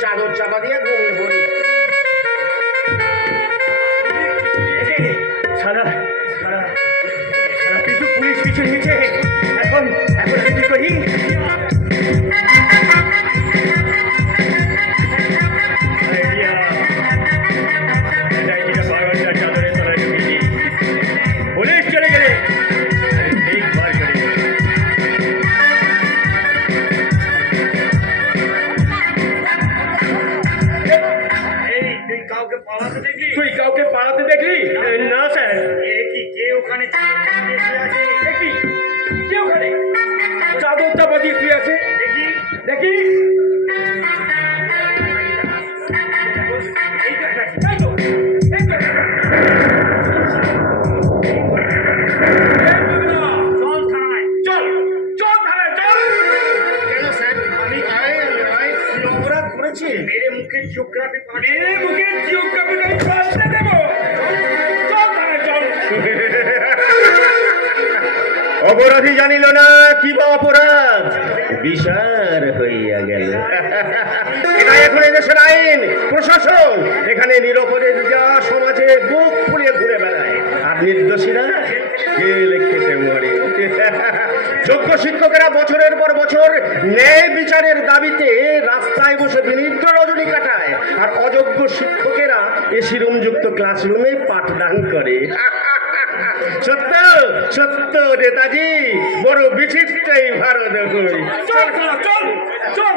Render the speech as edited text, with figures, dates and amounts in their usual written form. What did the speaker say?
চাদর চাপা দিয়ে ঘুমিয়ে পড়ি। সারা সারা সারা কিছু পুলিশ পিছু নিয়েছে। এখন এখন আমি কি করি? পুলিশ চলে গেলে ঠিক বার করি। তুই কাউকে পালাতে দেখলি? না স্যার। কে ওখানে কে ওখানে চাদর চাপা দিয়ে শুয়ে আছে? দেখি দেখি। मेरे मुखे जियोग्राफी मेरे मुखे जियोग्राफी पाल्टे देव। चल थाने चल। অপরাধী জানিল না কি বা অপরাধ, বিচার হইয়া গেল। এটা এখন দেশের আইন প্রশাসন, এখানে নিরপরাধ যা সমাজে বুক ফুলিয়ে ঘুরে বেড়ায়, আর নির্দোষীরা জেলে খেতে মরে। যোগ্য শিক্ষকেরা বছরের পর বছর ন্যায় বিচারের দাবিতে রাস্তায় বসে বিনিদ্র রজনী কাটায়, আর অযোগ্য শিক্ষকেরা এসি রুমযুক্ত ক্লাসরুমে পাঠদান করে। সত্য সত্য নেতাজি, বড় বিচিত্র এই ভারত। চল চল চল।